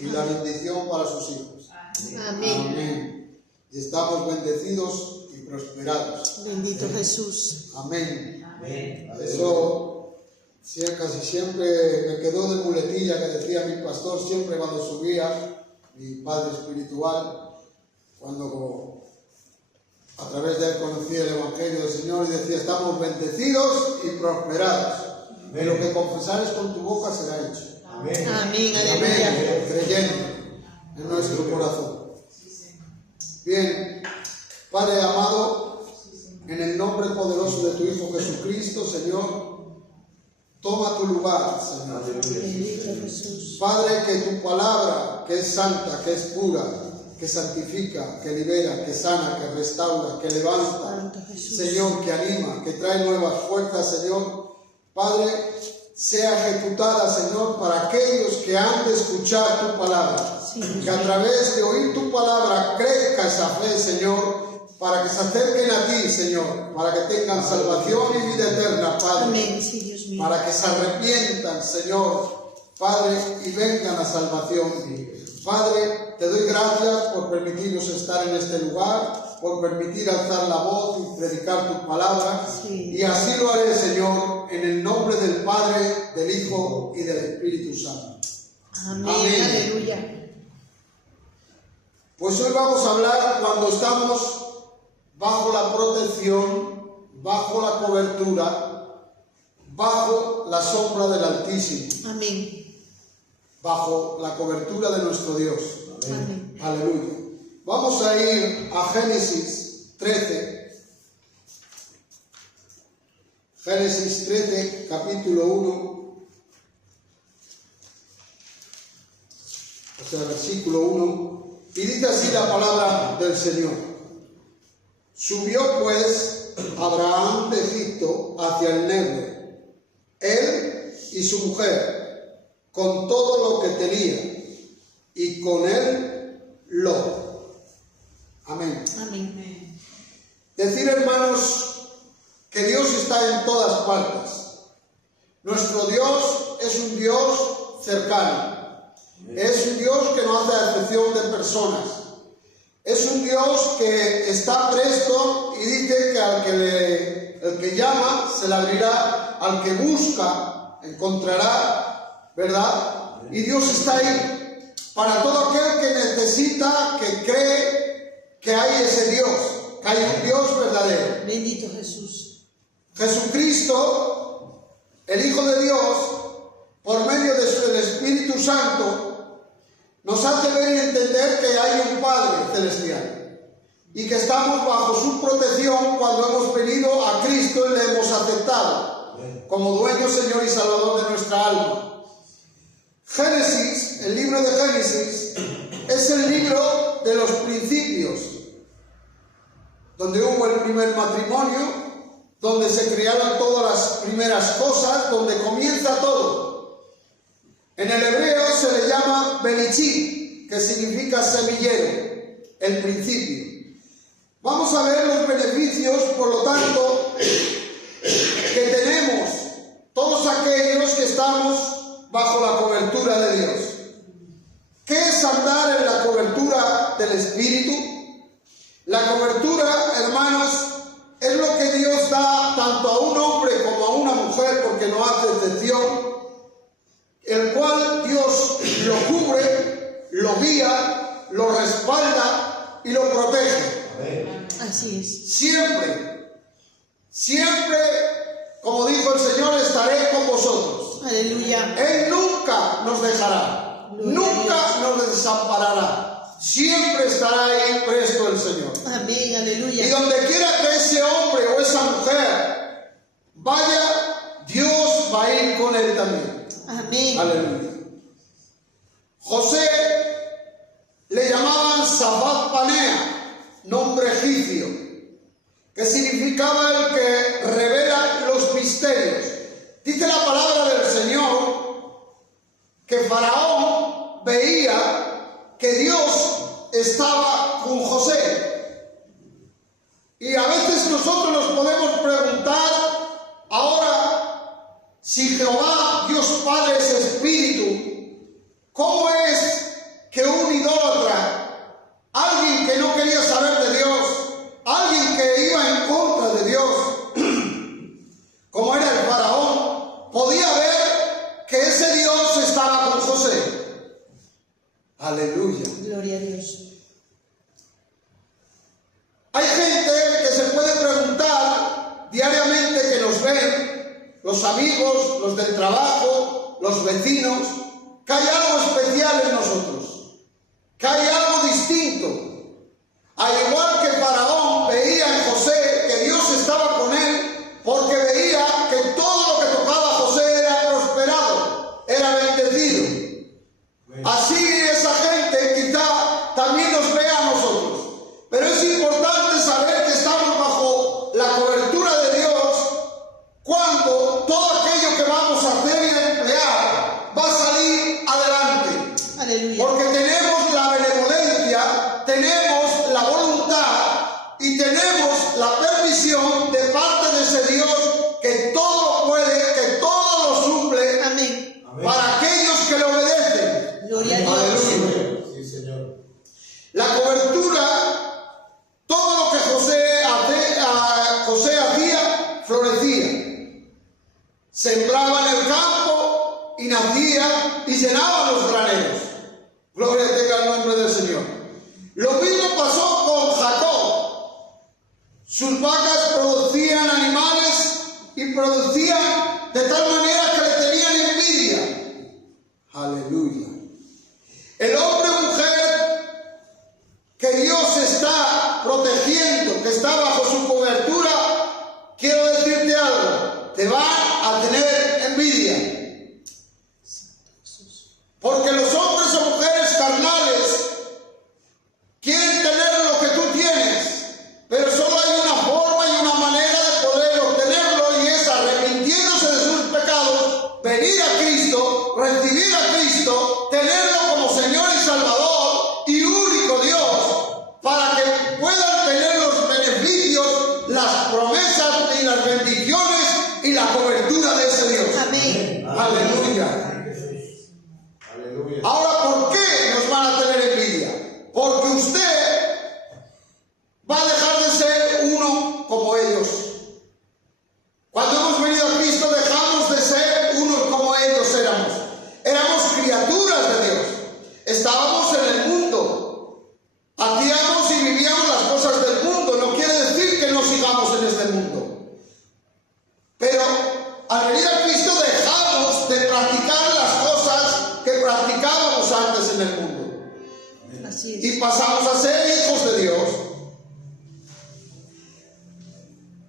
y la bendición para sus hijos. Amén. Amén. Y estamos bendecidos y prosperados. Bendito Jesús. Amén. Amén. Eso casi siempre me quedó de muletilla que decía mi pastor siempre cuando subía, mi padre espiritual, cuando a través de él conocía el Evangelio del Señor y decía: estamos bendecidos y prosperados. Y lo que confesares con tu boca será hecho. Amén. Amén. Aleluya. Amén. Creyendo en nuestro corazón. Bien, Padre amado, en el nombre poderoso de tu Hijo Jesucristo, Señor, toma tu lugar, Señor. Bendito Jesús. Padre, que tu palabra, que es santa, que es pura, que santifica, que libera, que sana, que restaura, que levanta, Santo Jesús. Señor, que anima, que trae nuevas fuerzas, Señor, Padre, sea ejecutada, Señor, para aquellos que han de escuchar tu palabra. Sí, Que a través de oír tu palabra crezca esa fe, Señor, para que se acerquen a ti, Señor, para que tengan salvación y vida eterna, Padre. Amén. Sí, Dios mío. Para que se arrepientan, Señor, Padre, y vengan a salvación. Padre, te doy gracias por permitirnos estar en este lugar, por permitir alzar la voz y predicar tu palabra. Sí. Y así lo haré, Señor, en el nombre del Padre, del Hijo y del Espíritu Santo. Amén. Amén. Aleluya. Pues hoy vamos a hablar cuando estamos bajo la protección, bajo la cobertura, bajo la sombra del Altísimo, Amén. bajo la cobertura de nuestro Dios. Amén. Aleluya. Vamos a ir a Génesis 13. Génesis 13, capítulo 1. O sea, versículo 1. Y dice así la palabra del Señor. Subió pues Abraham de Egipto hacia el Negev, él y su mujer, con todo lo que tenía, y con él Lot. Amén. Amén. Decir, hermanos, que Dios está en todas partes. Nuestro Dios es un Dios cercano. Es un Dios que no hace acepción de personas. Es un Dios que está presto y dice que el que llama se le abrirá, al que busca encontrará, ¿verdad? Y Dios está ahí para todo aquel que necesita, que cree que hay ese Dios, que hay un Dios verdadero. Bendito Jesús. Jesucristo, el Hijo de Dios, por medio del Espíritu Santo, nos hace ver y entender que hay un Padre celestial y que estamos bajo su protección cuando hemos venido a Cristo y le hemos aceptado como dueño, Señor y Salvador de nuestra alma. Génesis, el libro de Génesis, es el libro de los principios, donde hubo el primer matrimonio, donde se crearon todas las primeras cosas, donde comienza todo. En el hebreo se le llama Benichí, que significa semillero, el principio. Vamos a ver los beneficios, por lo tanto, que tenemos todos aquellos que estamos bajo la cobertura de Dios. ¿Qué es andar en la cobertura del Espíritu? La cobertura, hermanos, es lo que Dios da tanto a un hombre como a una mujer, porque no hace excepción, el cual Dios lo cubre, lo guía, lo respalda y lo protege. Así es. Siempre, siempre, como dijo el Señor, estaré con vosotros. Aleluya. Él nunca nos dejará, nunca nos desamparará. Siempre estará ahí presto el Señor. Amén. Aleluya. Y donde quiera que ese hombre o esa mujer vaya, Dios va a ir con él también. Amén. Aleluya. José le llamaban Sabat Panea, nombre egipcio, que significaba el que revela los misterios. Dice la palabra del Señor que Faraón veía que Dios estaba con José. Y a veces nosotros nos podemos preguntar, ahora, si Jehová, Dios Padre, es espíritu, ¿cómo es Aleluya. Gloria a Dios. Hay gente que se puede preguntar diariamente, que nos ven, los amigos, los del trabajo, los vecinos, que hay algo especial en nosotros, que hay algo distinto. Al igual que Faraón veía en José que Dios estaba con él, porque veía que todo lo que tocaba a José era prosperado, era bendecido. Así esa gente quizá también nos vea a nosotros. Pero es importante saber que estamos bajo la cobertura de Dios cuando todo aquello que vamos a hacer y emplear va a salir adelante. Aleluya. Porque tenemos la benevolencia, tenemos la voluntad y tenemos la permisión de parte de ese Dios que todo lo puede, que todo lo suple. Amén. Para aquellos que le obedecen. Gloria a Dios. Aleluya. Sí, Señor. La cobertura, todo lo que José hacía, florecía. Sembraba en el campo y nacía y llenaba los graneros. Gloria tenga el nombre del Señor. Lo mismo pasó con Jacob. Sus vacas producían animales y producían de tal manera que le tenían envidia. Aleluya. El hombre o mujer que Dios está protegiendo, que está bajo su cobertura, quiero decirte algo, te van a tener envidia. Porque los hombres o mujeres carnales quieren tener lo que tú tienes, pero solo hay una forma y una manera de poder obtenerlo, y es arrepintiéndose de sus pecados, venir a Cristo, recibir a Cristo, tenerlo como Señor y Salvador y único Dios, para que puedan tener los beneficios, las promesas y las bendiciones y la cobertura de ese Dios. Amén. Aleluya. Aleluya. Ahora, ¿por qué nos van a tener envidia? Porque usted va a dejar de ser uno como ellos. Cuando hemos venido a Cristo dejamos de ser unos como ellos éramos. Éramos criaturas de Dios. Estábamos en el mundo. Hacíamos y vivíamos las cosas del mundo. No quiere decir que no sigamos en este mundo. Pero al venir a Cristo dejamos de practicar las cosas que practicábamos antes en el mundo. Así es. Y pasamos a ser hijos de Dios.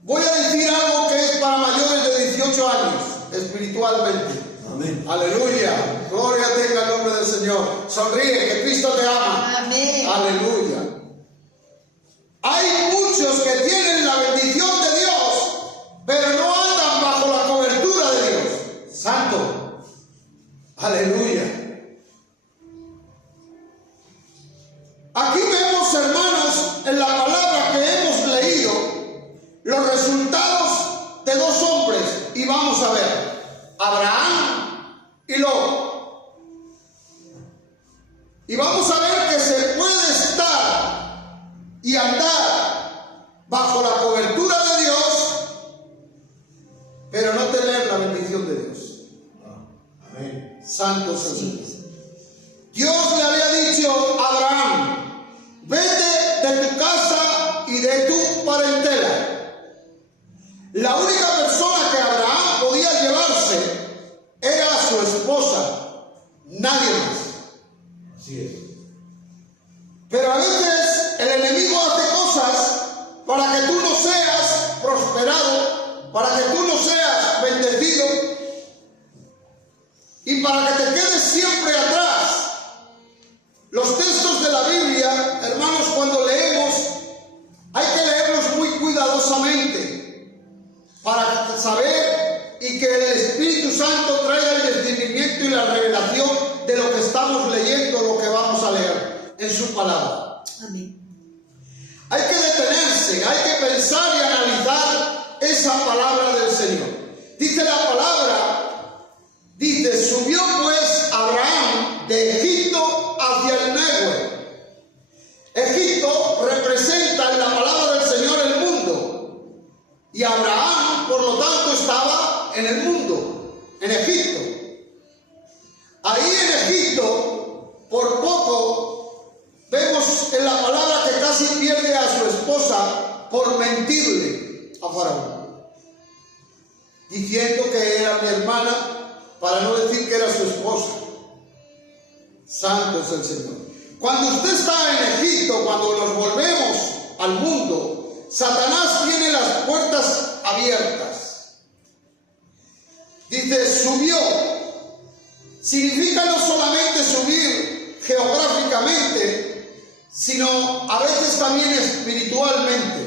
Voy a decir algo que es para mayores de 18 años, espiritualmente. Amén. Aleluya. Gloria tenga el nombre del Señor. Sonríe, que Cristo te ama. Amén. Aleluya. Hay muchos que tienen la bendición de Dios, pero no andan bajo la cobertura de Dios. Santo. Aleluya. Aquí vemos, hermanos, en la palabra que hemos leído, los resultados de dos hombres. Y vamos a ver, Abraham y Lot. Y vamos a ver que se puede estar y andar bajo la cobertura de Dios, pero no tener la bendición de Dios. Amén. Santo es el Señor. Dios le había dicho a Abraham: vete de tu casa y de tu parentela. La única persona que Abraham podía llevarse era su esposa, nadie más. Así es. Pero a veces el enemigo hace cosas para que tú no seas prosperado, para que tú no seas bendecido y para que te quedes siempre atrás. Los textos de la Biblia, hermanos, cuando leemos, hay que leerlos muy cuidadosamente para saber y que el Espíritu Santo traiga el discernimiento y la revelación de lo que estamos leyendo, lo que vamos a leer en su palabra. Amén. Hay que detenerse, hay que pensar y analizar esa palabra del Señor. Dice la palabra, dice: subió pues Abraham de Egipto hacia el Negev. Egipto representa en la palabra del Señor el mundo. Y Abraham, por lo tanto, estaba en el mundo, en Egipto. Ahí en Egipto, por poco esposa por mentirle a Faraón, diciendo que era mi hermana, para no decir que era su esposa. Santo es el Señor. Cuando usted está en Egipto, cuando nos volvemos al mundo, Satanás tiene las puertas abiertas. Dice, subió. Significa no solamente subir geográficamente, sino a veces también espiritualmente.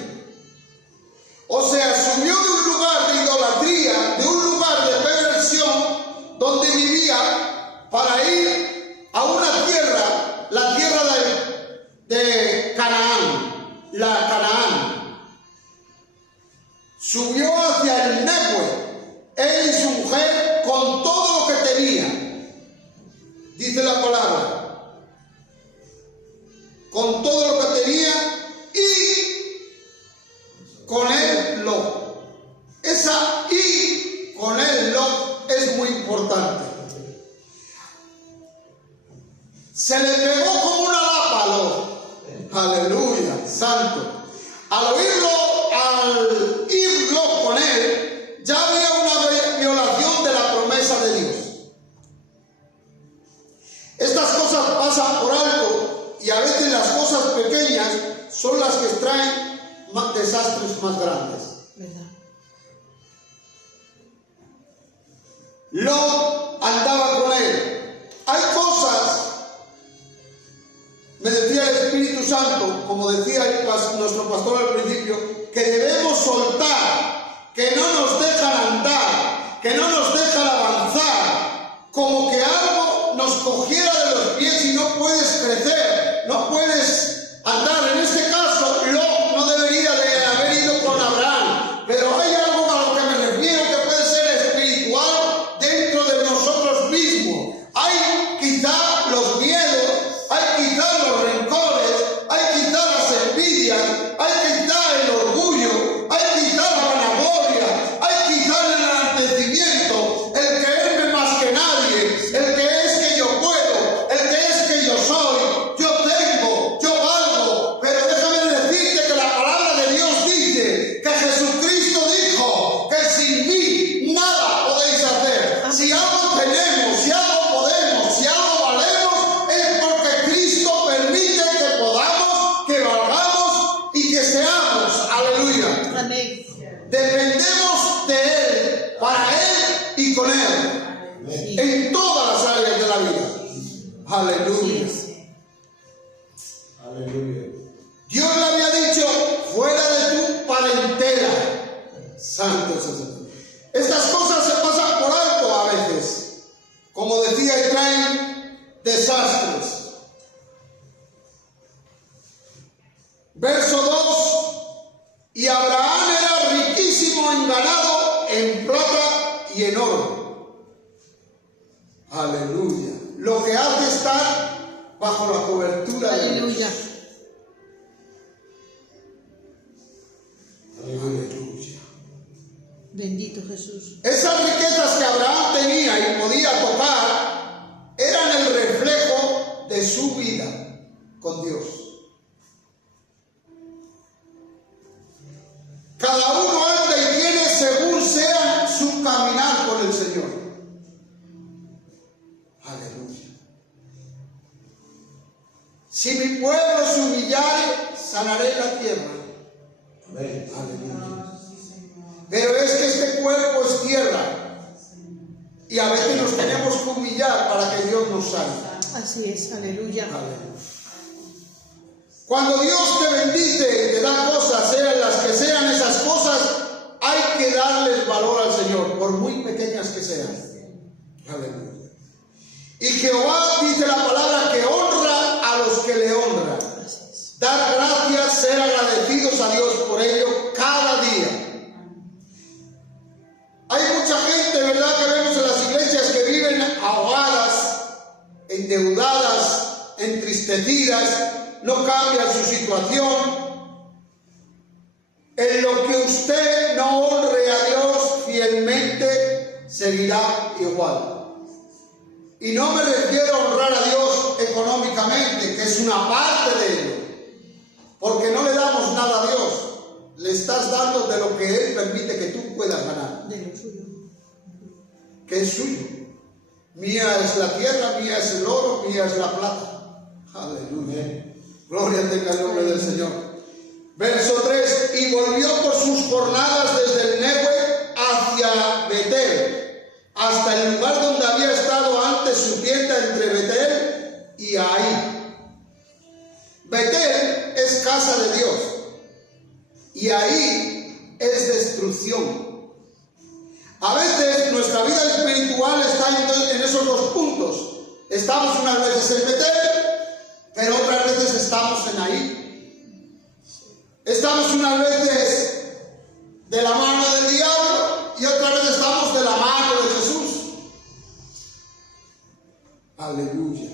O sea, subió de un lugar de idolatría, de un lugar de perversión, donde vivía, para ir a una tierra, la tierra de Canaán, la Canaán. Subió hacia el Negev, él y su mujer, con todo lo que tenía. Dice la palabra, con todo lo que tenía y con él Lot. Esa y con él Lot es muy importante. Se le pegó como una lapa a Lot. Aleluya, santo. Al ir Lot con él, ya había una violación de la promesa de Dios. Estas cosas pasan por alto y a veces las cosas pequeñas son las que traen desastres más grandes. ¿Verdad? Lot andaba con él. Hay cosas, me decía el Espíritu Santo, como decía nuestro pastor al principio, que debemos soltar, que no nos dejan andar, que no nos dejan avanzar, como que algo nos cogiera de los pies y no puedes crecer, no puedes andar. En este caso, Lot no debería de haber ido con Abraham, pero hay algo a lo que me refiero que puede ser espiritual dentro de nosotros mismos. Hay quizá los miedos, hay quizá los rencores, hay quizá las envidias, hay quizá el orgullo, hay quizá la vanagloria, hay quizá el enaltecimiento, el creerme más que nadie, el que es que yo puedo, el que es que yo soy, yo tengo, yo valgo. Pero déjame decirte que la palabra de Dios dice que Jesucristo dijo que sin mí nada podéis hacer. Si algo tenemos, si algo podemos, si algo valemos, es porque Cristo permite que podamos, que valgamos y que seamos. Aleluya. Amén. Dependemos de Él, para Él y con Él, Sí. en todas las áreas de la vida. Aleluya. Sí. Aleluya. Dios le había dicho, fuera de tu parentela. Santo es el Señor. Estas cosas se pasan por alto a veces. Como decía, y traen desastres. Verso 2. Y Abraham era riquísimo en ganado, en plata y en oro. Aleluya. Lo que hace estar bajo la cobertura de Dios. Aleluya. Aleluya. Bendito Jesús. Esas riquezas que Abraham tenía y podía tocar eran el reflejo de su vida con Dios. Cada uno anda y tiene según sea su caminar con el Señor. Aleluya. Si mi pueblo se humillare, sanaré la tierra. Amén. Aleluya. Pero es que este cuerpo es tierra y a veces nos tenemos que humillar para que Dios nos salve. Así es. Aleluya. Aleluya. Cuando Dios te bendice y te da cosas, sean las que sean esas cosas, hay que darles valor al Señor, por muy pequeñas que sean. Aleluya. Y Jehová, dice la palabra, que honra a los que le honran. Así es. Dar gracias, ser agradecidos a Dios por ello cada día. Hay mucha gente, ¿verdad?, que vemos en las iglesias que viven ahogadas, endeudadas, entristecidas, no cambian su situación. En lo que usted no honre a Dios fielmente, seguirá igual. Y no me refiero a honrar a Dios económicamente, que es una parte de ello, porque no le damos nada a Dios, permite que tú puedas ganar, De lo suyo. que es suyo. Mía es la tierra, mía es el oro, mía es la plata. Aleluya. Gloria tenga el nombre del Señor. Verso 3. Y volvió por sus jornadas desde el Neue hacia Betel, hasta el lugar donde había estado antes su tienda entre Betel y Ahí. Betel es casa de Dios y Ahí es destrucción. A veces nuestra vida espiritual está en esos dos puntos. Estamos unas veces en Betel, pero otras veces estamos en Ahí. Estamos unas veces de la mano del diablo y otras veces estamos de la mano de Jesús. Aleluya.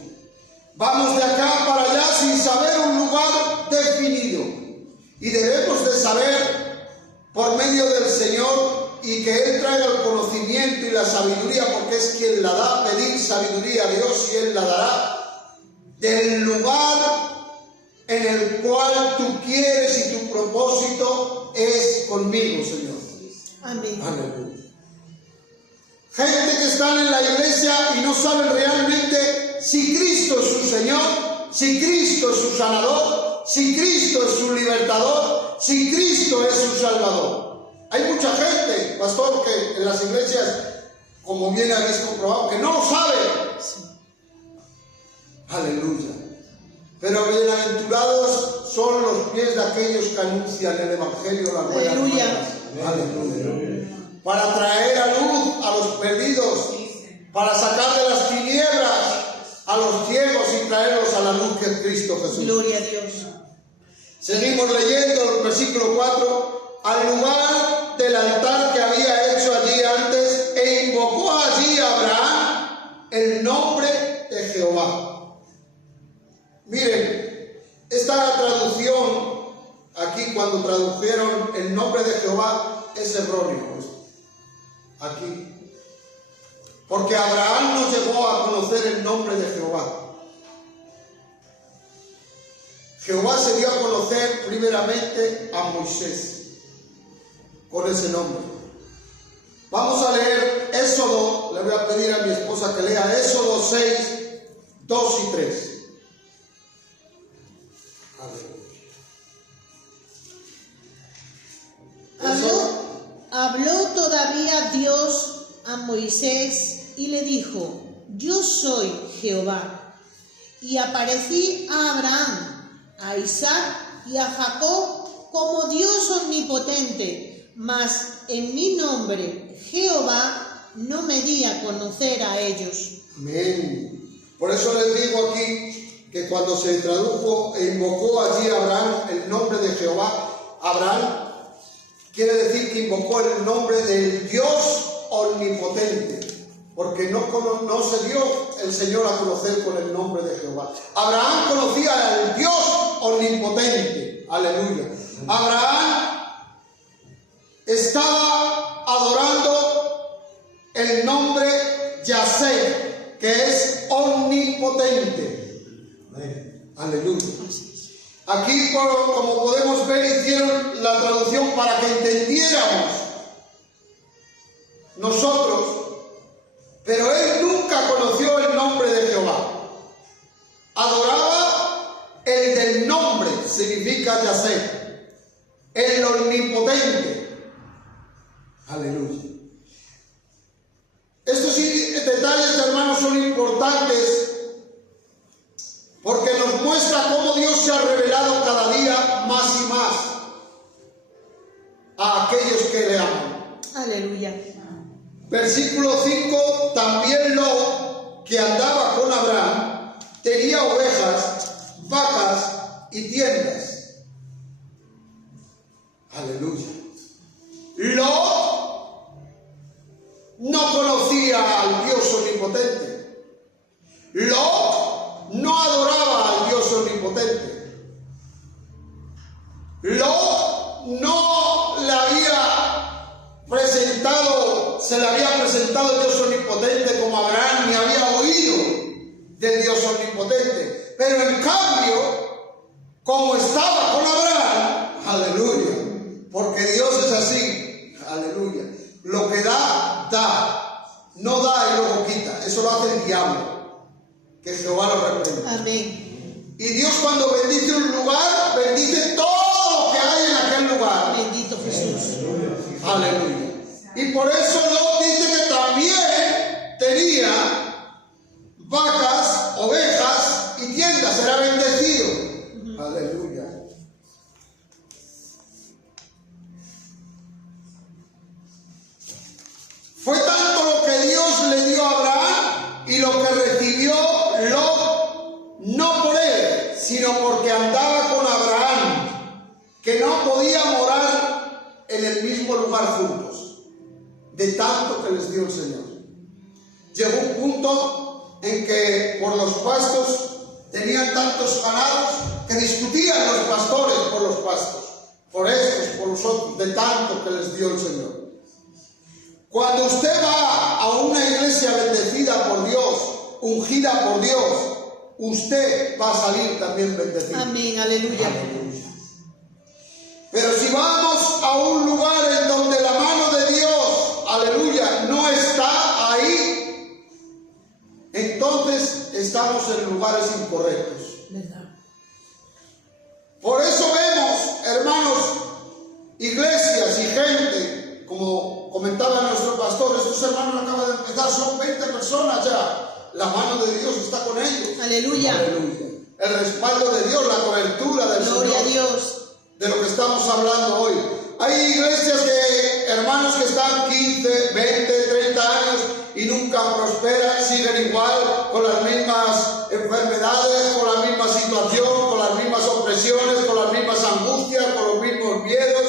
Vamos de acá para allá sin saber un lugar definido. Y debemos de saber por medio del Señor y que Él traiga el conocimiento y la sabiduría, porque es quien la da. Pedir sabiduría a Dios y Él la dará. Del lugar en el cual tú quieres y tu propósito es conmigo, Señor. Amén. Aleluya. Gente que están en la iglesia y no saben realmente si Cristo es su Señor, si Cristo es su sanador, si Cristo es su libertador, si Cristo es su salvador. Hay mucha gente, pastor, que en las iglesias, como bien habéis comprobado, que no lo sabe. Aleluya. Pero bienaventurados son los pies de aquellos que anuncian el Evangelio, la buena nueva. Aleluya. Para traer a luz a los perdidos, para sacar de las tinieblas a los ciegos y traerlos a la luz que es Cristo Jesús. Gloria a Dios. Seguimos leyendo el versículo 4. Al lugar del altar que había hecho allí antes, e invocó allí a Abraham el nombre de Jehová. Miren, esta traducción, aquí cuando tradujeron el nombre de Jehová, es erróneo. Aquí. Porque Abraham no llegó a conocer el nombre de Jehová. Jehová se dio a conocer primeramente a Moisés con ese nombre. Vamos a leer Éxodo, le voy a pedir a mi esposa que lea Éxodo 6, 2 y 3. Habló todavía Dios a Moisés y le dijo: Yo soy Jehová. Y aparecí a Abraham, a Isaac y a Jacob como Dios omnipotente, mas en mi nombre, Jehová, no me di a conocer a ellos. Amén. Por eso les digo aquí que cuando se tradujo e invocó allí a Abraham el nombre de Jehová, Abraham quiere decir que invocó el nombre del Dios omnipotente, porque no se dio el Señor a conocer con el nombre de Jehová. Abraham conocía al Dios omnipotente. Aleluya. Abraham estaba adorando el nombre Yahvé, que es omnipotente. Aleluya. Aquí, como podemos ver, hicieron la traducción para que entendiéramos nosotros, pero él nunca conoció el nombre de Jehová. Adoraba el del nombre, significa Yahvé, el omnipotente. Aleluya. Estos detalles, hermanos, son importantes porque nos muestra cómo Dios se ha revelado cada día más y más a aquellos que le aman. Aleluya. Versículo 5. También Lot, que andaba con Abraham, tenía ovejas, vacas y tiendas. Aleluya. Lot no conocía al Dios omnipotente. Lot no adoraba al Dios omnipotente. Lot no le había presentado, se le había presentado el Dios omnipotente como Abraham, ni había oído del Dios omnipotente. Pero en cambio, como estaba con Abraham, aleluya, porque Dios es así, diablo. Que Jehová lo reprenda. Amén. Y Dios cuando bendice un lugar, bendice todo lo que hay en aquel lugar. Bendito Jesús. Aleluya. Y por eso Lot dice que también tenía vacas, ovejas y tiendas. Era bendecido. Aleluya. Fue tanto lo que Dios le dio a Abraham y lo que recibió Lot, no por él, sino porque andaba con Abraham, que no podía morar en el mismo lugar juntos, de tanto que les dio el Señor. Llegó un punto en que por los pastos tenían tantos ganados que discutían los pastores por los pastos, por estos, por los otros, de tanto que les dio el Señor. Cuando usted va a una iglesia bendecida por Dios, ungida por Dios, usted va a salir también bendecido. Amén, aleluya. Aleluya. Pero si vamos a un lugar en donde la mano de Dios, aleluya, no está ahí, entonces estamos en lugares incorrectos. ¿Verdad? Por eso vemos, hermanos, iglesias y gente, como comentaba nuestro pastor, estos hermanos acaban de empezar, son 20 personas ya. La mano de Dios está con ellos. Aleluya. Aleluya. El respaldo de Dios, la cobertura del Gloria Señor. a Dios. De lo que estamos hablando hoy. Hay iglesias que, hermanos que están 15, 20, 30 años y nunca prosperan, siguen igual, con las mismas enfermedades, con la misma situación, con las mismas opresiones, con las mismas angustias, con los mismos miedos,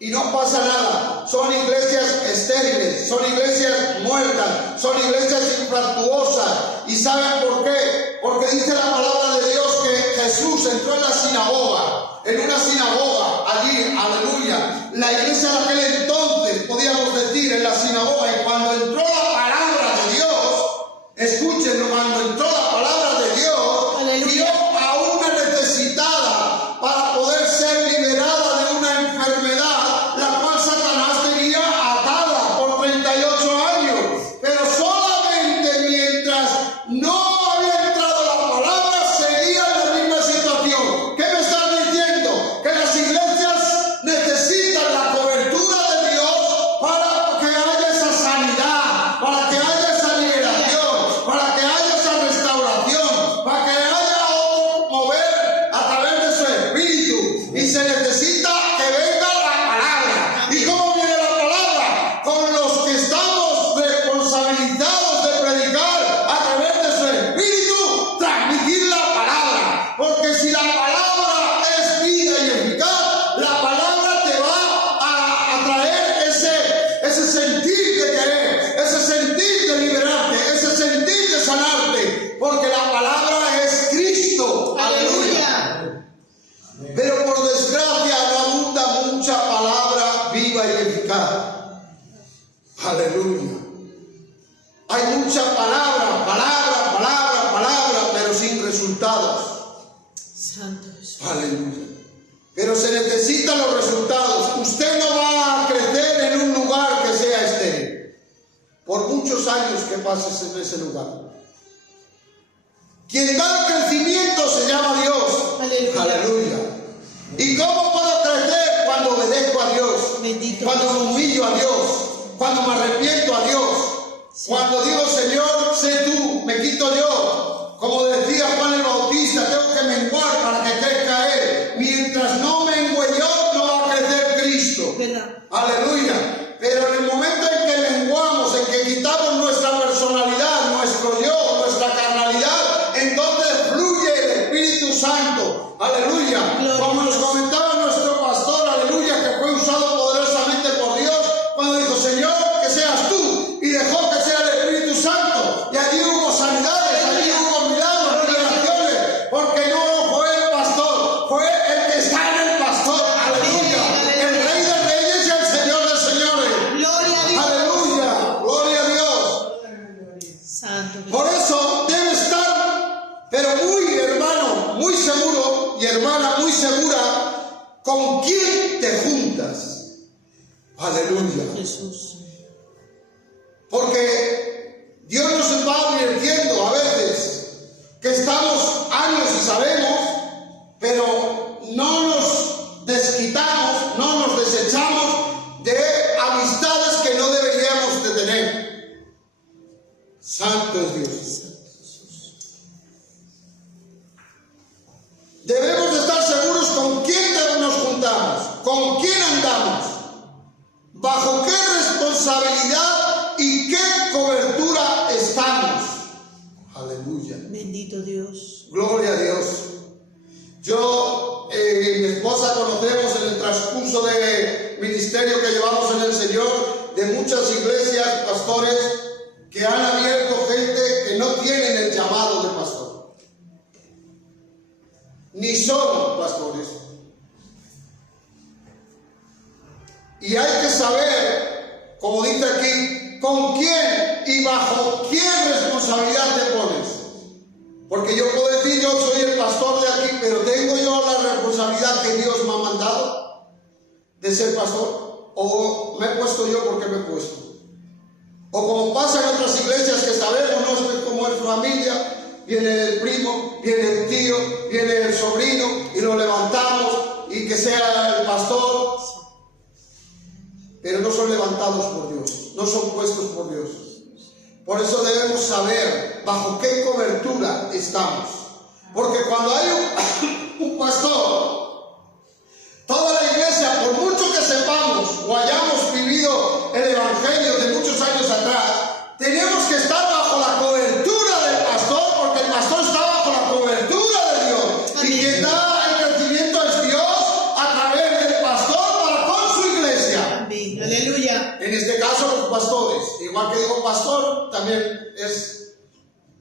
y no pasa nada. Son iglesias estériles, son iglesias muertas, son iglesias infructuosas. ¿Y saben por qué? Porque dice la palabra de Dios que Jesús entró en la sinagoga, en una sinagoga allí, aleluya, la iglesia de aquel entonces, podíamos decir, en la sinagoga, y cuando entró la palabra de Dios, escúchenlo, cuando entró la palabra de Dios, aleluya, vio a una necesitada para poder ser liberada de una enfermedad, la cual Satanás tenía atada por 38 años, pero solamente mientras no había entrado la palabra, seguía en la misma situación. ¿Qué me están diciendo? Que las iglesias necesitan la cobertura de Dios para que haya esa sanidad, para que haya esa liberación, para que haya esa restauración, para que haya otro mover a través de su espíritu. Y se necesita que venga la palabra. ¿Y cómo viene la palabra? Con los que estamos responsabilizados de predicar a través de su espíritu, transmitir la palabra. Porque si la palabra es vida y eficaz, la palabra te va a traer ese sentir de querer, ese sentir de liberarte, ese sentir de sanarte, porque la palabra es Cristo. aleluya. Pero por desgracia no abunda mucha palabra viva y eficaz. Aleluya. Hay mucha palabra, pero sin resultados. Santo Jesús. Aleluya. Pero se necesitan los resultados. Usted no va a crecer en un lugar que sea estéril, por muchos años que pases en ese lugar. Quien da el crecimiento se llama Dios. Aleluya. Aleluya. ¿Y cómo puedo crecer? Cuando obedezco a Dios, Bendito cuando me humillo a Dios, cuando me arrepiento a Dios, Sí. cuando digo, Señor, sé tú, me quito yo. Como decía Juan el Bautista, tengo que menguar para que crezca Él. Mientras no mengue yo, no va a crecer Cristo. ¿Verdad? Aleluya. Pero en el momento en que menguamos, en que quitamos nuestra personalidad, nuestro yo, nuestra carnalidad, entonces fluye el Espíritu Santo. Aleluya. Gloria Como a nos Dios. comentaba nuestro pastor, aleluya, que fue usado poderosamente por Dios, cuando dijo, Señor, que seas tú, y dejó que sea el Espíritu Santo. Y allí hubo sanidades, allí hubo milagros, liberaciones, porque no fue el pastor, fue el que está en el pastor. Aleluya. El Rey de Reyes y el Señor de Señores. Gloria a Dios. Aleluya. Gloria a Dios. Santo Jesús. Por eso debe estar, pero muy hermano, muy seguro, y hermana muy segura, con quién te juntas. Aleluya. Jesús. Porque Dios nos va advirtiendo, a llevamos años y sabemos, pero no nos desquitamos, no nos desechamos de amistades que no deberíamos de tener. Santo es Dios. Debemos de estar seguros con quién nos juntamos, con quién andamos, bajo qué responsabilidad y qué cobertura estamos. Aleluya. Bendito Dios. Gloria a Dios. Yo y mi esposa conocemos en el transcurso de ministerio que llevamos en el Señor de muchas iglesias, pastores, que han abierto gente que no tienen el llamado de pastor. Ni son pastores. Y hay que saber, como dice aquí, con quién y bajo quién responsabilidad te pones. Porque yo puedo decir, yo soy el pastor de aquí, pero ¿tengo yo la responsabilidad que Dios me ha mandado de ser pastor? ¿O me he puesto yo porque me he puesto? O como pasa en otras iglesias que sabemos, no es como es familia, viene el primo, viene el tío, viene el sobrino y lo levantamos y que sea el pastor. Pero no son levantados por Dios, no son puestos por Dios. Por eso debemos saber bajo qué cobertura estamos. Porque cuando hay un pastor, toda la iglesia, por mucho que sepamos o hayamos vivido el evangelio de muchos años atrás, tenemos que estar bajo la cobertura del pastor, porque el pastor está bajo la cobertura de Dios. Amén. Y quien da el crecimiento es Dios a través del pastor para con su iglesia. Amén. Aleluya. En este caso los pastores, igual que digo pastor, también es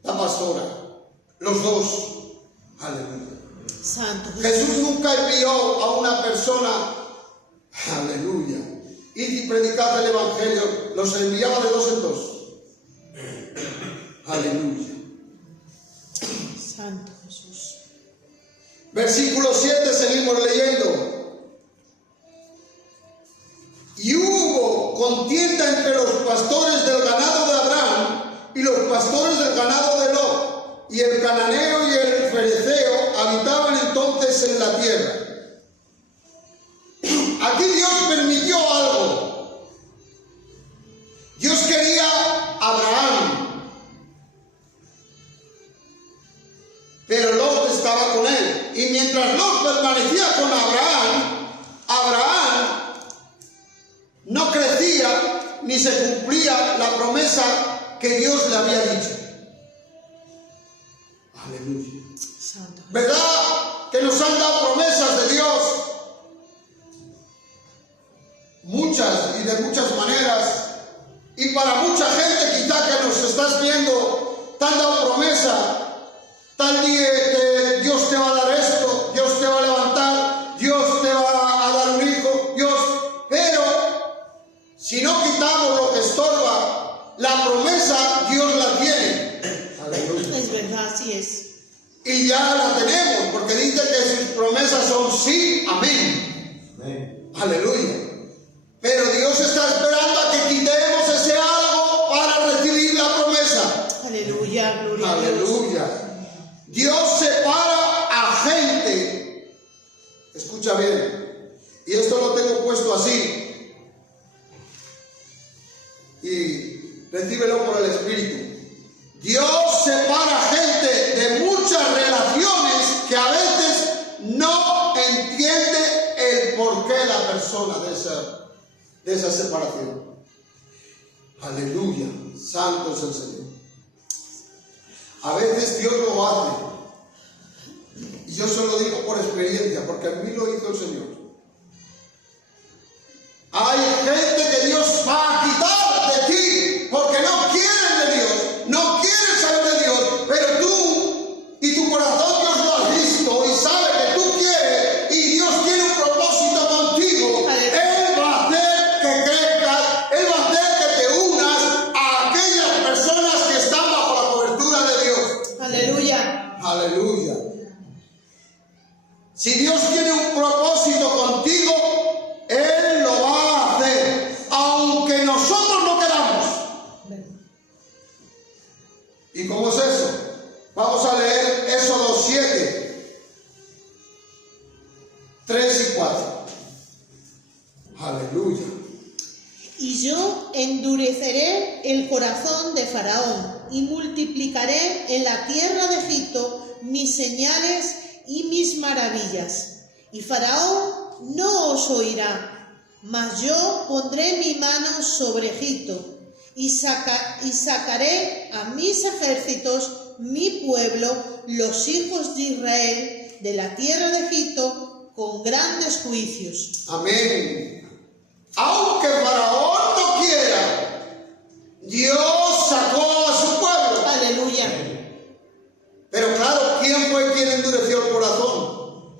la pastora. Los dos. Aleluya. Santo Jesús nunca envió a una persona, aleluya, y predicad el evangelio, los enviaba de dos en dos. Aleluya. Santo Jesús. Versículo 7, seguimos leyendo. Y hubo contienda entre los pastores del ganado de Abraham y los pastores del ganado de Lot. Y el cananeo y el fereceo habitaban entonces en la tierra. Aquí Dios permitió algo. Dios quería a Abraham, pero Lot estaba con él. Y mientras Lot permanecía con Abraham, Abraham no crecía ni se cumplía la promesa que Dios le había dicho. Aleluya. Santo. ¿Verdad que nos han dado promesas de Dios? Muchas y de muchas maneras. Y para mucha gente quizá que nos estás viendo, te han dado promesa. Tal día que Dios te va a dar esto, Dios te va a levantar, Dios te va a dar un hijo, Dios. Pero si no quitamos lo que estorba, la promesa Dios la tiene. Aleluya. Es verdad, así es. Y ya la tenemos, porque dice que sus promesas son sí, amén. Amén. Aleluya. Pero Dios está esperando a que quitemos ese algo para recibir la promesa. Aleluya, gloria a Dios. Aleluya. Dios separa a gente. Escucha bien. Y esto lo tengo puesto así. Y recíbelo por el Espíritu. Dios separa gente de muchas relaciones que a veces no entiende el porqué la persona de esa separación. Aleluya. Santo es el Señor. A veces Dios lo hace. Y yo se lo digo por experiencia, porque a mí lo hizo el Señor. Hay gente que Dios va a quitar de ti porque no quieren de Dios, no quieren saber de Dios, pero tú y tu corazón Dios lo ha visto y sabe que tú quieres y Dios tiene un propósito contigo. Él va a hacer que crezcas, Él va a hacer que te unas a aquellas personas que están bajo la cobertura de Dios. Aleluya. Aleluya. Si Dios tiene un propósito contigo, Él lo va a hacer, aunque nosotros no queramos. ¿Y cómo es eso? Vamos a leer Éxodo 3 y 4. Aleluya. Y yo endureceré el corazón de Faraón y multiplicaré en la tierra de Egipto mis señales y mis maravillas. Y Faraón no os oirá, mas yo pondré mi mano sobre Egipto y sacaré a mis ejércitos, mi pueblo, los hijos de Israel, de la tierra de Egipto, con grandes juicios. Amén. Aunque Faraón no quiera, Dios sacó a su pueblo. Aleluya. Pero claro, ¿quién fue quien endureció el corazón?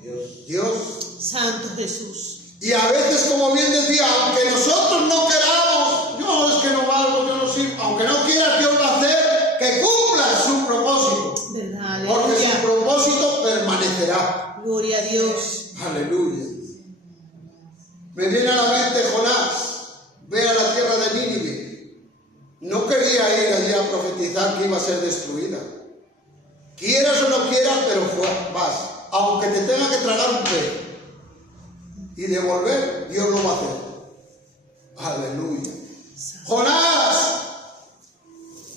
Dios. Santo Jesús. Y a veces, como bien decía, aunque nosotros no queramos, no es que no valgo, yo no sirvo, aunque no quiera, Dios va a hacer que cumpla su propósito. ¿Verdad? Porque Aleluya. su propósito permanecerá. Gloria a Dios. Aleluya. Me viene a la mente Jonás, ve a la tierra de Nínive. No quería ir allí a profetizar que iba a ser destruida. Quieras o no quieras, pero vas. Aunque te tenga que tragar un pez y devolver, Dios lo va a hacer. Aleluya. Jonás,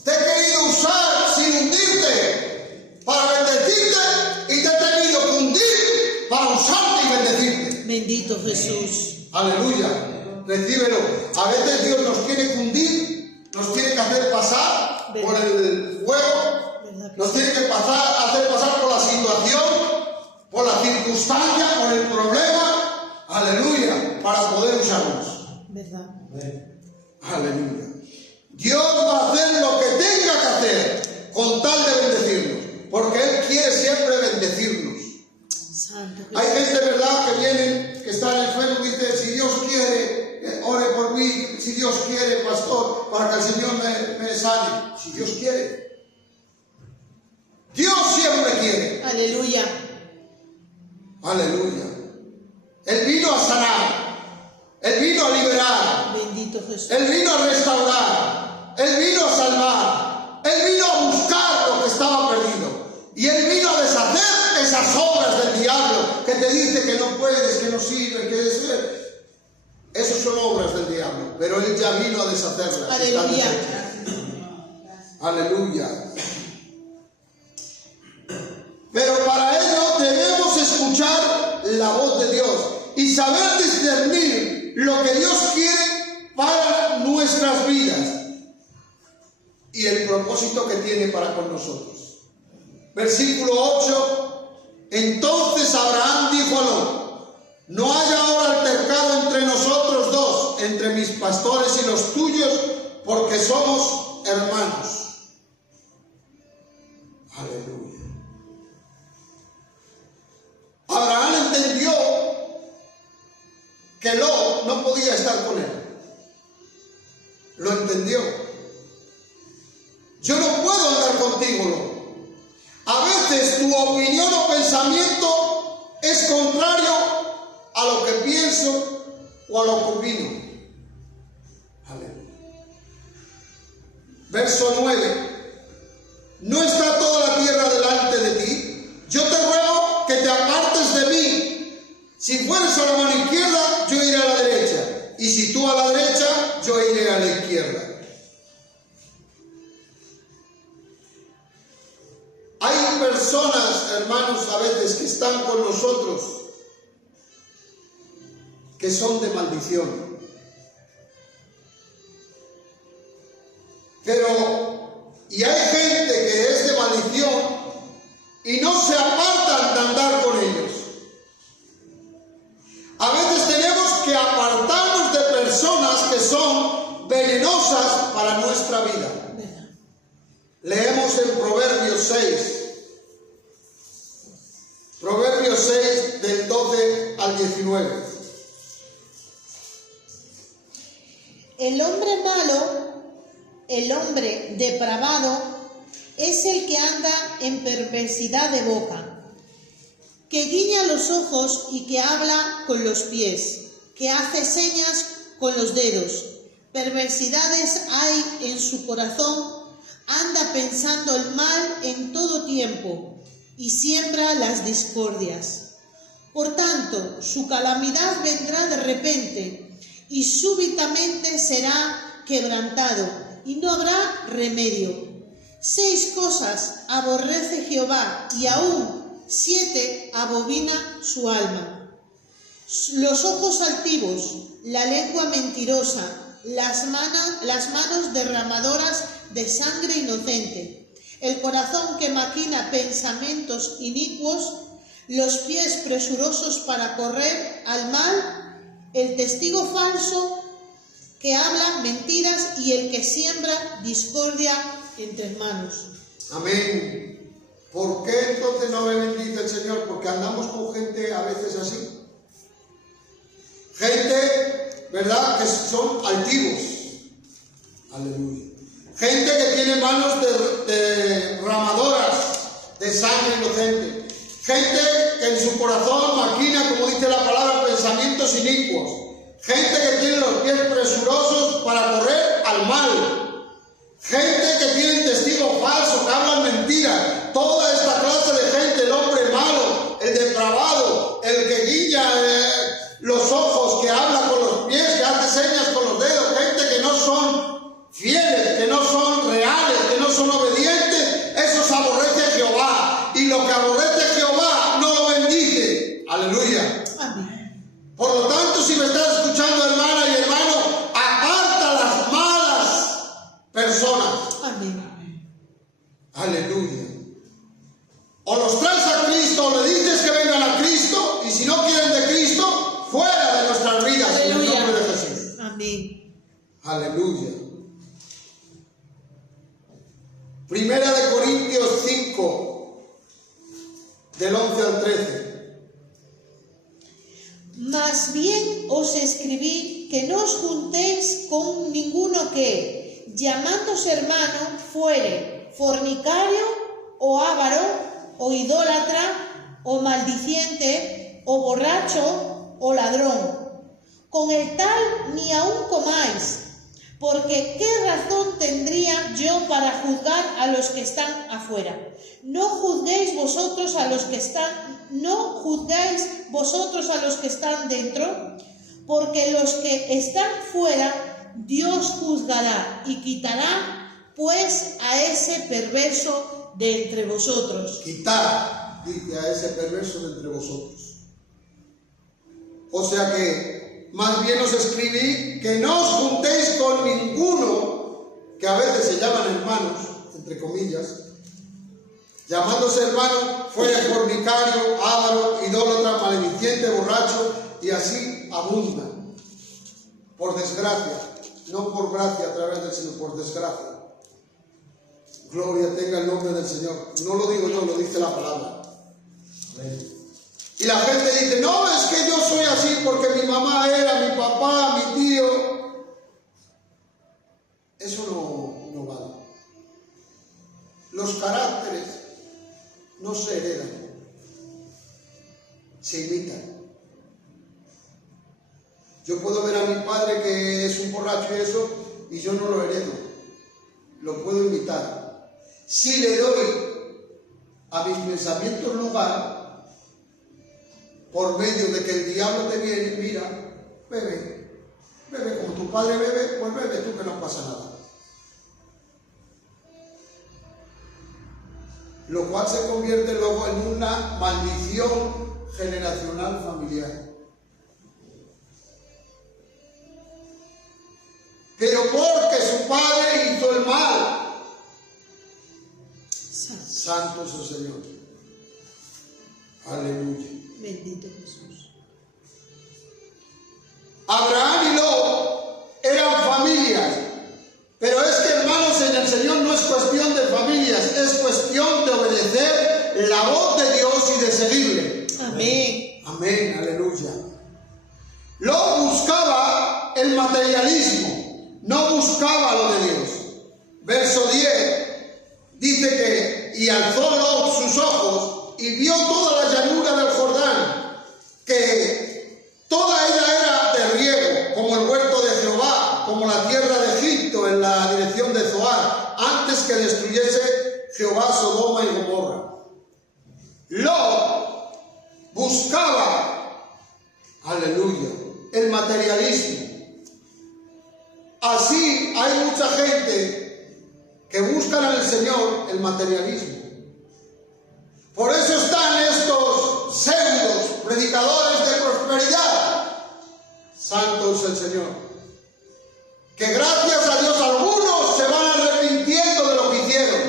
te he querido usar sin hundirte para bendecirte y te he tenido que hundir para usarte y bendecirte. Bendito Jesús. Aleluya, recíbelo. A veces Dios nos quiere fundir, nos tiene que hacer pasar por el fuego, nos tiene que hacer pasar por la situación, por la circunstancia, por el problema. Aleluya, para poder usarnos. ¿Verdad? Aleluya. Dios va a hacer lo que tenga que hacer con tal de bendecirnos, porque Él quiere siempre bendecirnos. Santo Jesús. Hay gente, ¿verdad?, que vienen, que están en el Facebook y dice, si Dios quiere, ore por mí, si Dios quiere, pastor, para que el Señor me sane. Si Dios quiere. Dios siempre quiere. Aleluya. Aleluya. Él vino a sanar. Él vino a liberar. Bendito Jesús. Él vino a restaurar. Él vino a salvar. Él vino a buscar lo que estaba perdido. Y Él vino a deshacer esas obras del diablo que te dice que no puedes, que no sirve, que es... Esas son obras del diablo, pero Él ya vino a deshacerlas. Aleluya. Aleluya. Pero para ello debemos escuchar la voz de Dios y saber discernir lo que Dios quiere para nuestras vidas y el propósito que tiene para con nosotros. Versículo 8. Entonces Abraham dijo a Lot: no haya ahora altercado entre nosotros dos, entre mis pastores y los tuyos, porque somos hermanos. Aleluya. Abraham entendió que Lot no podía estar con él. Lo entendió. Yo no puedo andar contigo, Lot. A veces tu opinión o pensamiento es contrario a lo que pienso o a lo que opino. Aleluya. Verso 9. ¿No está toda la tierra delante de ti? Yo te ruego que te apartes de mí. Si fueres a la mano izquierda, yo iré a la derecha. Y si tú a la derecha, yo iré a la izquierda. Hay personas, hermanos, a veces que están con nosotros que son de maldición. Y hay gente que es de maldición y no se apartan de andar con ellos. A veces tenemos que apartarnos de personas que son venenosas para nuestra vida. Leemos en Proverbios 6. Proverbios 6 del 12 al 19. El hombre malo, el hombre depravado, es el que anda en perversidad de boca, que guiña los ojos y que habla con los pies, que hace señas con los dedos. Perversidades hay en su corazón, anda pensando el mal en todo tiempo y siembra las discordias. Por tanto, su calamidad vendrá de repente, y súbitamente será quebrantado, y no habrá remedio. 6 cosas aborrece Jehová, y aún 7 abomina su alma: los ojos altivos, la lengua mentirosa, las manos derramadoras de sangre inocente, el corazón que maquina pensamientos inicuos, los pies presurosos para correr al mal, el testigo falso que habla mentiras y el que siembra discordia entre hermanos. Amén. ¿Por qué entonces no me bendice el Señor? Porque andamos con gente a veces así. Gente, ¿verdad?, que son altivos. Aleluya. Gente que tiene manos derramadoras de sangre inocente. Gente que en su corazón maquina, como dice la palabra, pensamientos inicuos. Gente que tiene los pies presurosos para correr al mal. Gente que tiene testigos falsos, que hablan mentiras. Toda esta clase de gente, el hombre malo, el depravado, el que guiña los ojos, que habla con los pies, que hace señas con los dedos. Gente que no son fieles, que no son reales, que no son obedientes. Esos aborrece a Jehová. Y lo que aborrece a Jehová no lo bendice. Aleluya. Amén. Por lo tanto, si me estás escuchando, hermana y hermano, aparta las malas personas. Amén. Aleluya. O los traes a Cristo, o le dices que vengan a Cristo, y si no quieren de Cristo, fuera de nuestras vidas. En el nombre de Jesús. Amén. Aleluya. Primera de Corintios 5, del 11 al 13. Mas bien os escribí que no os juntéis con ninguno que, llamándose hermano, fuere fornicario, o avaro, o idólatra, o maldiciente, o borracho, o ladrón. Con el tal ni aun comáis, porque ¿qué razón tendría yo para juzgar a los que están afuera? No juzguéis vosotros a los que están dentro, porque los que están fuera Dios juzgará y quitará pues a ese perverso de entre vosotros. Quitar, dice, a ese perverso de entre vosotros. O sea que, más bien os escribí que no os juntéis con ninguno, que a veces se llaman hermanos, entre comillas, llamándose hermano, fuera fornicario, avaro, idólatra, malediciente, borracho, y así abundan. Por desgracia, no por gracia a través del Señor, por desgracia. Gloria tenga el nombre del Señor. No lo digo yo, lo dice la palabra. Amén. Y la gente dice, no, es que yo soy así porque mi mamá era, mi papá, mi tío. Eso no vale. Los caracteres no se heredan, se imitan. Yo puedo ver a mi padre que es un borracho y eso, y yo no lo heredo, lo puedo imitar. Si le doy a mis pensamientos lugar, por medio de que el diablo te viene, mira, bebe como tu padre bebe, pues bebe tú, que no pasa nada. Lo cual se convierte luego en una maldición generacional familiar. Pero porque su padre hizo el mal. Santo es el Señor. Aleluya. Bendito Jesús. Abraham y Lot eran familias. Pero es que, hermanos, en el Señor no es cuestión de familias, es cuestión de obedecer la voz de Dios y de seguirle. Amén. Amén, aleluya. Lot buscaba el materialismo, no buscaba lo de Dios. Verso 10 dice que, y alzó Lot sus ojos y vio toda la llanura del Jordán, que toda ella era de riego, como el huerto de Jehová, como la tierra de Egipto en la dirección de Zoar, antes que destruyese Jehová Sodoma y Gomorra. Lot buscaba Aleluya. El materialismo. Así hay mucha gente que buscan en el Señor el materialismo. Por eso están estos pseudos predicadores de prosperidad. Santo es el Señor. Que gracias a Dios algunos se van arrepintiendo de lo que hicieron.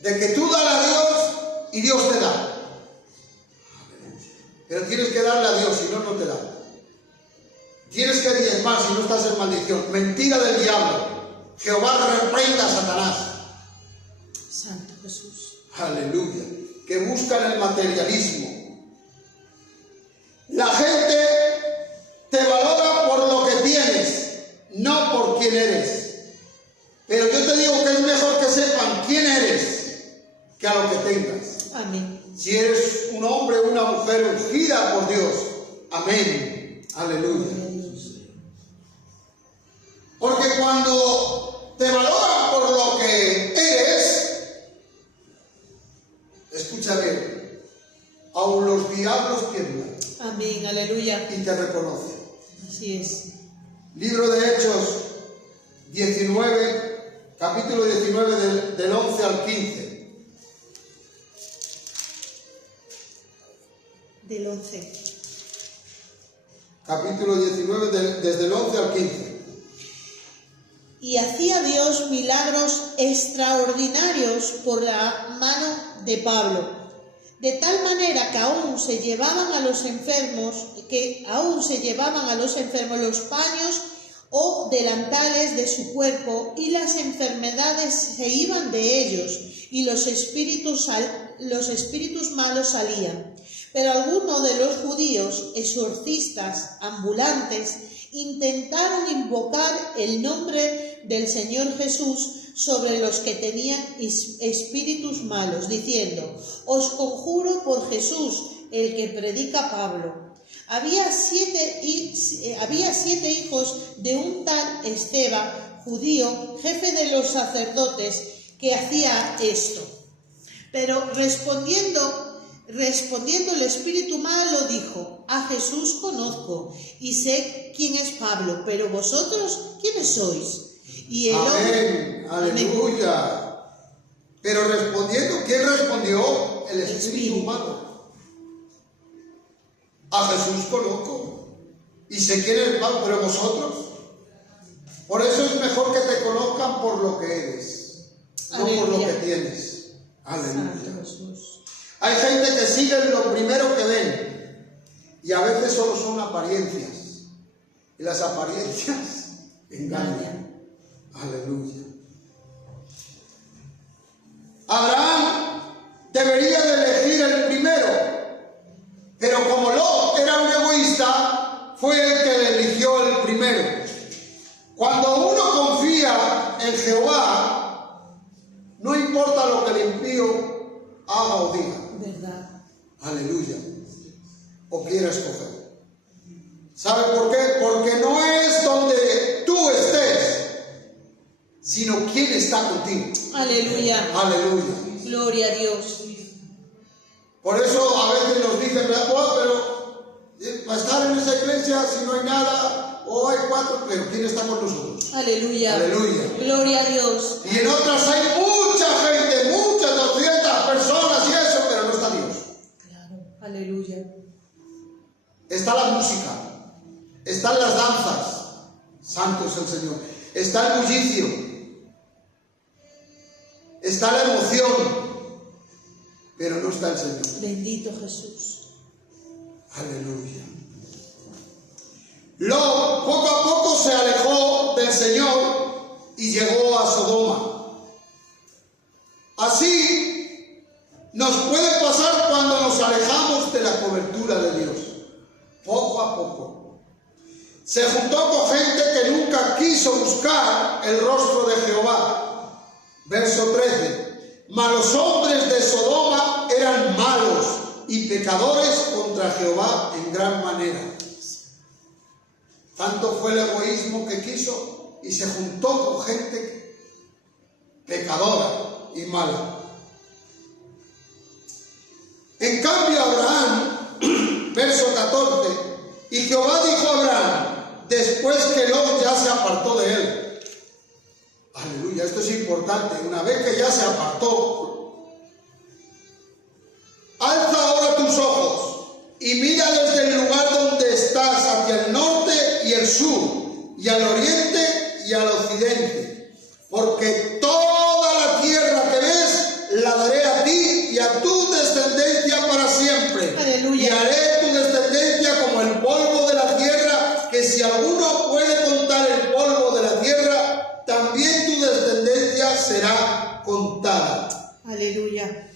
De que tú das a Dios y Dios te da. Pero tienes que darle a Dios, si no, no te da. Tienes que diezmar si no estás en maldición. Mentira del diablo. Jehová reprenda a Satanás. Santo Jesús. Aleluya. Que buscan el materialismo. La gente te valora por lo que tienes, no por quién eres. Pero yo te digo que es mejor que sepan quién eres que a lo que tengas. Amén. Si eres un hombre o una mujer ungida por Dios. Amén. Aleluya. Porque cuando te valoran por lo que eres, escucha bien, aun los diablos tiemblan. Amén. Aleluya. Y te reconocen. Así es. Libro de Hechos 19, capítulo 19 del 11 al 15. Del 11. Capítulo 19 desde el 11 al 15. Y hacía Dios milagros extraordinarios por la mano de Pablo, de tal manera que aún se llevaban a los enfermos los paños o delantales de su cuerpo, y las enfermedades se iban de ellos, y los espíritus malos salían. Pero algunos de los judíos, exorcistas ambulantes, intentaron invocar el nombre del Señor Jesús sobre los que tenían espíritus malos, diciendo: os conjuro por Jesús, el que predica Pablo. Había siete hijos de un tal Esteban, judío, jefe de los sacerdotes, que hacía esto. Pero respondiendo el espíritu malo dijo: a Jesús conozco y sé quién es Pablo, pero vosotros, ¿quiénes sois? Y el Amén. Aleluya. Pero respondiendo, ¿quién respondió? El espíritu malo. A Jesús conozco y sé quién es Pablo, pero vosotros. Por eso es mejor que te conozcan por lo que eres, no por lo que tienes. Aleluya. Hay gente que sigue lo primero que ven y a veces solo son apariencias. Y las apariencias engañan. Aleluya. Abraham debería de elegir el primero, pero como Lot era un egoísta, fue el que eligió el primero. Cuando uno confía en Jehová, no importa lo que el impío haga o diga. ¿Verdad? Aleluya. O quiera escoger. ¿Sabe por qué? Porque no es donde tú estés, sino quién está contigo. Aleluya. Aleluya. Gloria a Dios. Por eso a veces nos dicen, oh, pero para estar en esa iglesia, si no hay nada, o hay cuatro, pero ¿quién está con nosotros? Aleluya. Aleluya. Gloria a Dios. Y en otras hay mucha gente, muchas, 200 personas y eso, pero no está Dios. Claro. Aleluya. Está la música, están las danzas, santo es el Señor, está el bullicio, está la emoción, pero no está el Señor. Bendito Jesús. Aleluya. Lot poco a poco se alejó del Señor y llegó a Sodoma. Así nos puede pasar cuando nos alejamos de la cobertura de Dios. Poco a poco. Se juntó con gente que nunca quiso buscar el rostro de Jehová. Verso 13. Mas los hombres de Sodoma eran malos y pecadores contra Jehová en gran manera. Tanto fue el egoísmo que quiso y se juntó con gente pecadora y mala. En cambio, Abraham Verso 14. Y Jehová dijo a Abraham, después que Lot ya se apartó de él. Aleluya, esto es importante. Una vez que ya se apartó, alza ahora tus ojos y mira desde el lugar donde estás hacia el norte y el sur, y al oriente y al occidente, porque toda la tierra que ves la daré a ti y a tu descendencia para siempre. Aleluya. Y haré tu descendencia como el polvo de la tierra, que si alguno puede contar el polvo de la tierra, también tu descendencia será contada. Aleluya.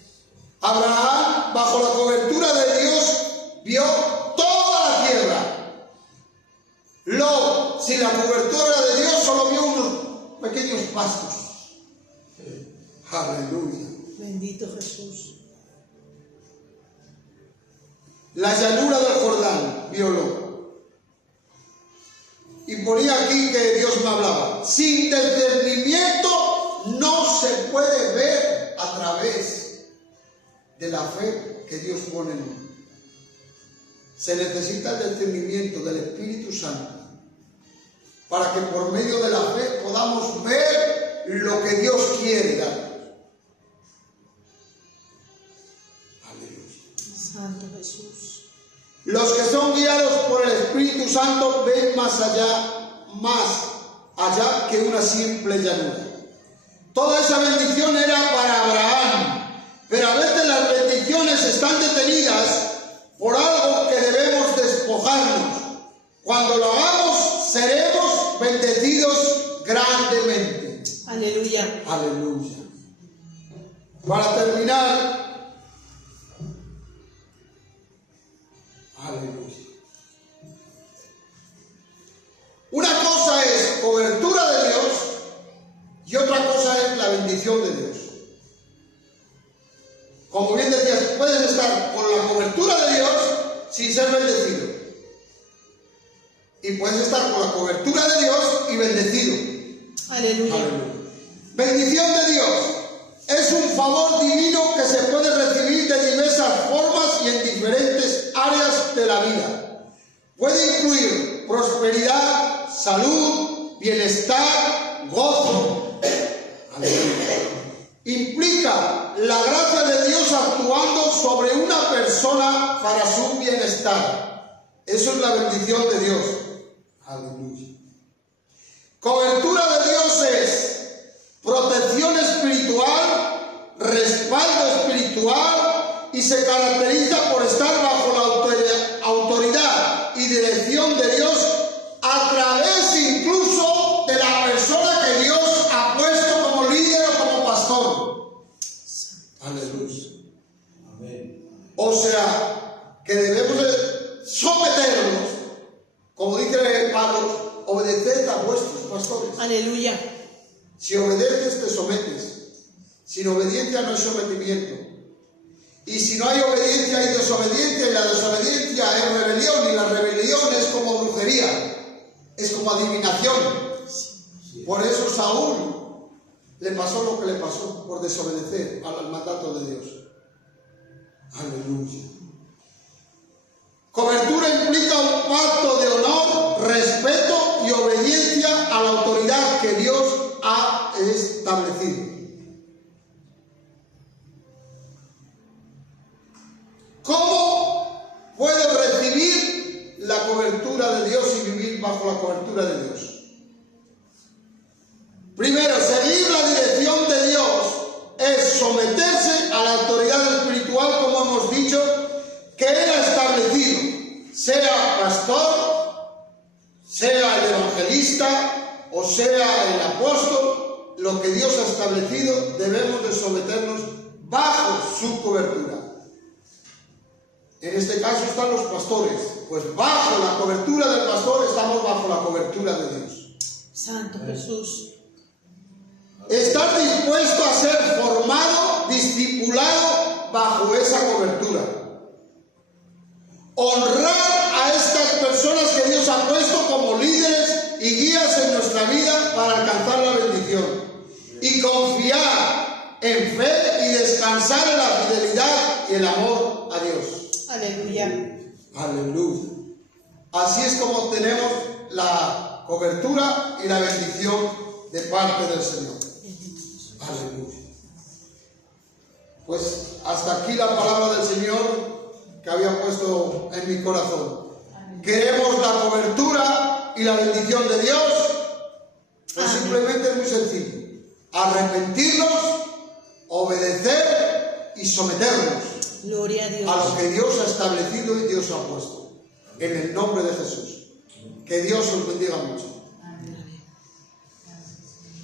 Abraham, bajo la cobertura de Dios, vio toda la tierra. Lot, sin la cobertura de Dios, solo vio unos pequeños pastos. Aleluya. Bendito Jesús. La llanura del Jordán vio Lot. Y ponía aquí que Dios me hablaba. Sin discernimiento no se puede ver a través de la fe que Dios pone en uno. Se necesita el discernimiento del Espíritu Santo para que por medio de la fe podamos ver lo que Dios quiere dar. Aleluya. Santo Jesús. Los que son guiados por el Espíritu Santo ven más allá que una simple llanura. Toda esa bendición era para Abraham, pero a veces las bendiciones están detenidas por algo que debemos despojarnos. Cuando lo hagamos, seremos bendecidos grandemente. Aleluya. Aleluya. Para terminar, aleluya. Una cosa es cobertura de Dios y otra cosa es la bendición de Dios. Como bien decías, puedes estar con la cobertura de Dios sin ser bendecido. Y puedes estar con la cobertura de Dios y bendecido. Aleluya. Aleluya. Bendición de Dios es un favor divino que se puede recibir de diversas formas y en diferentes áreas de la vida. Puede incluir prosperidad, salud, bienestar, gozo. Aleluya. Implica la gracia de Dios actuando sobre una persona para su bienestar. Eso es la bendición de Dios. Aleluya. Cobertura de Dios es protección espiritual, respaldo espiritual y se caracteriza por estar bajo la autoridad y dirección de Dios a través incluso de la persona que Dios ha puesto como líder o como pastor. Aleluya. Amén. O sea, que debemos de someternos, como dice Pablo, obedeced a vuestros pastores. Aleluya. Si obedeces, te sometes. Sin obediencia no hay sometimiento. Y si no hay obediencia, hay desobediencia. Y la desobediencia es rebelión. Y la rebelión es como brujería. Es como adivinación. Por eso Saúl le pasó lo que le pasó por desobedecer al mandato de Dios. Aleluya. Cobertura implica un pacto de honor, respeto y obediencia a la autoridad que Dios ha establecido. ¿Cómo puedo recibir la cobertura de Dios y vivir bajo la cobertura de Dios? Primero, seguir la dirección de Dios es someterse a la autoridad espiritual, como hemos dicho, que Él ha establecido, sea pastor, sea el evangelista o sea el apóstol. Lo que Dios ha establecido debemos de someternos bajo su cobertura. En este caso están los pastores, pues bajo la cobertura del pastor estamos bajo la cobertura de Dios. Santo Jesús. Estar dispuesto a ser formado, discipulado bajo esa cobertura. Honrar a estas personas que Dios ha puesto como líderes y guías en nuestra vida para alcanzar la bendición. Y confiar en fe y descansar en la fidelidad y el amor a Dios. Aleluya. Aleluya. Así es como tenemos la cobertura y la bendición de parte del Señor. Aleluya. Pues hasta aquí la palabra del Señor que había puesto en mi corazón. ¿Queremos la cobertura y la bendición de Dios? Pues simplemente es muy sencillo. Arrepentirnos, obedecer y someternos Gloria a Dios. a lo que Dios ha establecido y Dios ha puesto. En el nombre de Jesús. Que Dios os bendiga mucho.